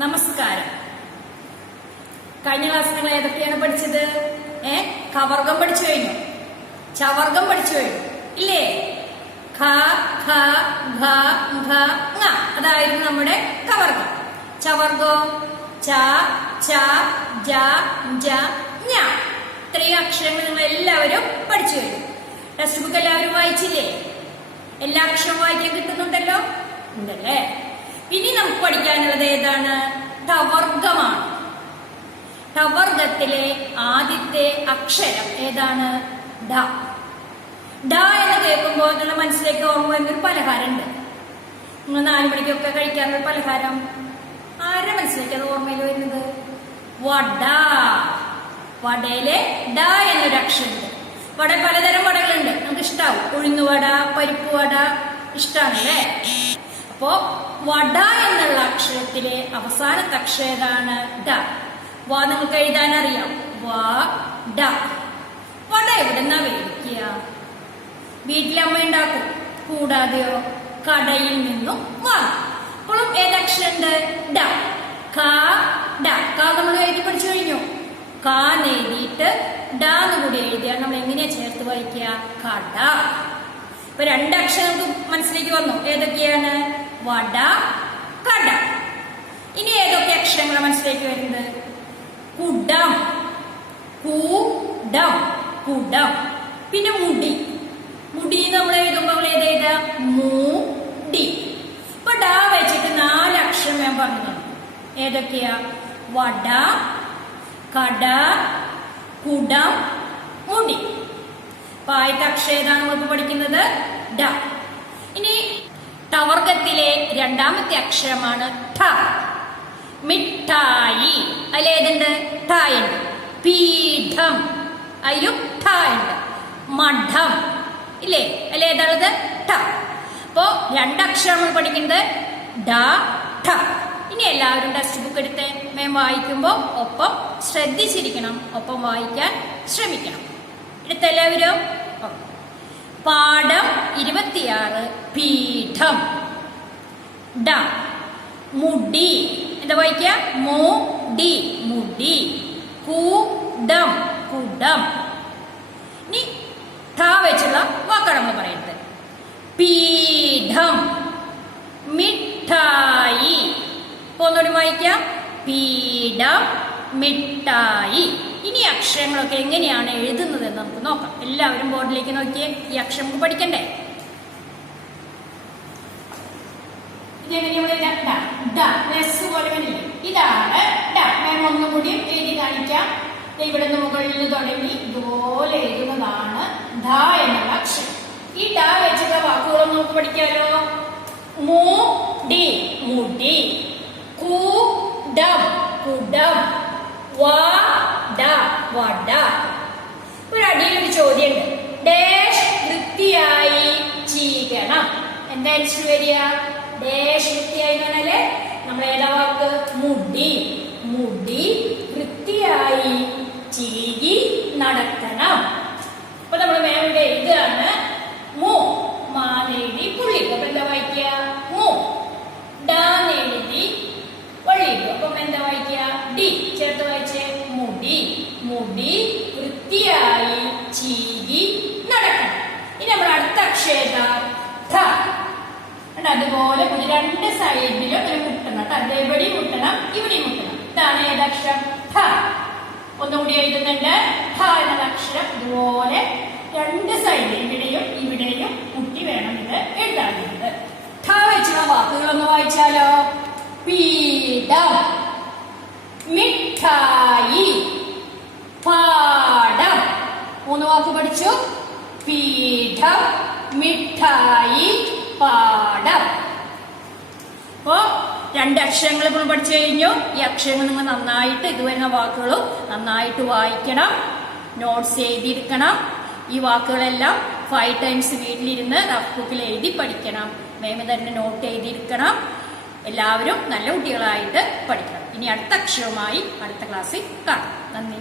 നമസ്കാരം. കഴിഞ്ഞ ക്ലാസ്സിൽ നിങ്ങൾ ഏതൊക്കെയാണ് പഠിച്ചത്? കവർഗം പഠിച്ചു കഴിഞ്ഞു, ചവർഗം പഠിച്ചു കഴിഞ്ഞു ഇല്ലേ? ഖ ഖ ഘ ഘ ങ അതായിരുന്നു നമ്മുടെ കവർഗം. ചവർഗോ ച ച ജ ജ ഞ. ഇത്രയും അക്ഷരങ്ങൾ നിങ്ങൾ എല്ലാവരും പഠിച്ചു കഴിഞ്ഞു. ടെക്സ്റ്റ് ബുക്ക് എല്ലാവരും വായിച്ചില്ലേ? എല്ലാ അക്ഷരവും വായിക്കാൻ കിട്ടുന്നുണ്ടല്ലോ, ഉണ്ടല്ലേ? ഇനി നമുക്ക് പഠിക്കാനുള്ളത് ഏതാണ്? ടവർഗമാണ്. ടവർഗത്തിലെ ആദ്യത്തെ അക്ഷരം ഏതാണ്? ഡ. ഡ എന്ന് കേൾക്കുമ്പോൾ നിങ്ങളുടെ മനസ്സിലേക്ക് ഓർമ്മ വരുന്നൊരു പലഹാരമുണ്ട്. നിങ്ങൾ 4 മണിക്കൊക്കെ കഴിക്കാറുള്ള പലഹാരം. ആരുടെ മനസ്സിലേക്ക് അത് ഓർമ്മയിൽ വരുന്നത്? വട. വടയിലെ ഡ എന്നൊരു അക്ഷരമുണ്ട്. വട പലതരം വടകളുണ്ട്, നമുക്ക് ഇഷ്ടാവും. ഉഴുന്നുവട, പരിപ്പ് വട ഇഷ്ടാണല്ലേ? അപ്പോ വട എന്നുള്ള അക്ഷരത്തിലെ അവസാനത്തെ അക്ഷരമാണ് ഡ. വ നിങ്ങൾക്ക് എഴുതാൻ അറിയാം. വ ഡ. വട എവിടെന്നാ മേടിക്കുക? വീട്ടിലമ്മ ഉണ്ടാക്കും, കൂടാതെയോ കടയിൽ നിന്നും വാങ്ങും. അപ്പോഴും ഏതക്ഷരമുണ്ട്? ഡ. ക ഡ. ക നമ്മൾ എഴുതി പഠിച്ചു കഴിഞ്ഞു. ക എഴുതിയിട്ട് ഡ എന്ന് കൂടി എഴുതിയാൽ നമ്മൾ എങ്ങനെയാ ചേർത്ത് വായിക്കുക? കട. ഇപ്പൊ 2 അക്ഷരം മനസ്സിലേക്ക് വന്നു. ഏതൊക്കെയാണ്? വട, കട. ഇനി ഏതൊക്കെ അക്ഷരങ്ങൾ മനസ്സിലേക്ക് വരുന്നത്? കുടം. കുടം, കുടം. പിന്നെ മുടി. മുടി നമ്മൾ എഴുതുമ്പോൾ ഏതെഴുതാ? മുടി. ഇപ്പൊ ഡ വെച്ചിട്ട് 4 അക്ഷരം ഞാൻ പറഞ്ഞു. ഏതൊക്കെയാ? വട, കട, കുടം, മുടി. അപ്പൊ ആദ്യത്തെ അക്ഷരം ഏതാണ് നമുക്ക് പഠിക്കുന്നത്? ഡ. ഇനി ടവർഗത്തിലെ രണ്ടാമത്തെ അക്ഷരമാണ് ഠ. മിഠായി. അതിലേതുണ്ട്? ഠ ഉണ്ട്. പീഠം, അതിലും ഠ ഉണ്ട്. മഠം ഇല്ലേ? അതിലേതാണത്? ഠ. അപ്പോ 2 അക്ഷരം നമ്മൾ പഠിക്കുന്നത് ഡ, ഠ. ഇനി എല്ലാവരും ടെക്സ്റ്റ് ബുക്ക് എടുത്ത് മേം വായിക്കുമ്പോൾ ഒപ്പം ശ്രദ്ധിച്ചിരിക്കണം, ഒപ്പം വായിക്കാൻ ശ്രമിക്കണം. എടുത്തെല്ലാവരും പാഠം 26 പീഠം. ഡ. മുടി. എന്താ വായിക്ക? മുടി, മുടി. കുടം, കുടം. ഇനി ഠ വെച്ചുള്ള വാക്കാണ് നമ്മൾ പറയുന്നത്. പീഠം, മിഠായി. ഒന്നുകൂടി വായിക്കാം. പീഠം, മിഠായി. ഇനി അക്ഷരങ്ങളൊക്കെ എങ്ങനെയാണ് എഴുതുന്നത് എന്ന് നമുക്ക് നോക്കാം. എല്ലാവരും ബോർഡിലേക്ക് നോക്കിയേ. ഈ അക്ഷരം നമുക്ക് പഠിക്കണ്ടേ? ഇതാണ് ഡ. ഞാൻ ഒന്നുകൂടി എഴുതി കാണിക്കാം. ഇവിടെ നിന്ന് മുകളിൽ നിന്ന് തുടങ്ങി ഇതുപോലെ എഴുതുന്നതാണ് ധ എന്നുള്ള അക്ഷരം. ഈ ഡ വെച്ചുള്ള വാക്കുകൾ നമുക്ക് പഠിക്കാലോ. മുടി, മുടി. കുടം, കുടം. വട, വട. ഒരു അടിയിലൊരു ചോദ്യമുണ്ട്. ഡാഷ് വൃത്തിയായി ചീകണം. എന്തായിരിക്കും വരിക? ഡാഷ് വൃത്തിയായി എന്ന് പറഞ്ഞാല് നമ്മൾ ഏതാ വാക്ക്? മുടി. മുടി വൃത്തിയായി ചീകി നടക്കണം. അപ്പൊ നമ്മൾ മേലെ എഴുതുകയാണ് മു. മാനെഴുതി പുള്ളി. അപ്പൊ എന്താ വായിക്കുക? മു. ഡെഴുതി വള്ളിട്ടു. അപ്പം എന്താ വായിക്കുക? ഡി. ചേർത്ത് വായിച്ചേ. മുടി. മുടി വൃത്തിയായി ചീകി നടക്കണം. ഇനി നമ്മൾ അടുത്ത അക്ഷരം ഠ. അതുപോലെ 2 സൈഡിലും ഒരു മുട്ടണം. അതേപടി മുട്ടണം, ഇവിടെ മുട്ടണം. ഇതാണ് ഏതക്ഷരം? ഠ. ഒന്നുകൂടി എഴുതുന്നുണ്ട്. ഠ എന്ന അക്ഷരം ഇതുപോലെ 2 സൈഡിൽ ഇവിടെയും ഇവിടെയും മുട്ടി വേണം ഇത് എഴുതാറുണ്ട്. ഠ വെച്ചുള്ള വാക്കുകളൊന്ന് വായിച്ചാലോ. പീഠം, മിഠായി, പാഠം. 3 വാക്ക് പഠിച്ചു. പീഠം, മിഠായി, പാഠം. അപ്പോ 2 അക്ഷരങ്ങൾ ഇപ്പോൾ പഠിച്ചു കഴിഞ്ഞു. ഈ അക്ഷരങ്ങൾ നിങ്ങൾ നന്നായിട്ട് ഇതുവരുന്ന വാക്കുകളും നന്നായിട്ട് വായിക്കണം, നോട്ട്സ് എഴുതിയിരിക്കണം. ഈ വാക്കുകളെല്ലാം 5 ടൈംസ് വീട്ടിലിരുന്ന് റഫ് ബുക്കിൽ എഴുതി പഠിക്കണം. മേമ തന്നെ നോട്ട് എഴുതിയിരിക്കണം. എല്ലാവരും നല്ല കുട്ടികളായിട്ട് പഠിക്കണം. ഇനി അടുത്ത അക്ഷരവുമായി അടുത്ത ക്ലാസ്സിൽ കാണാം. നന്ദി.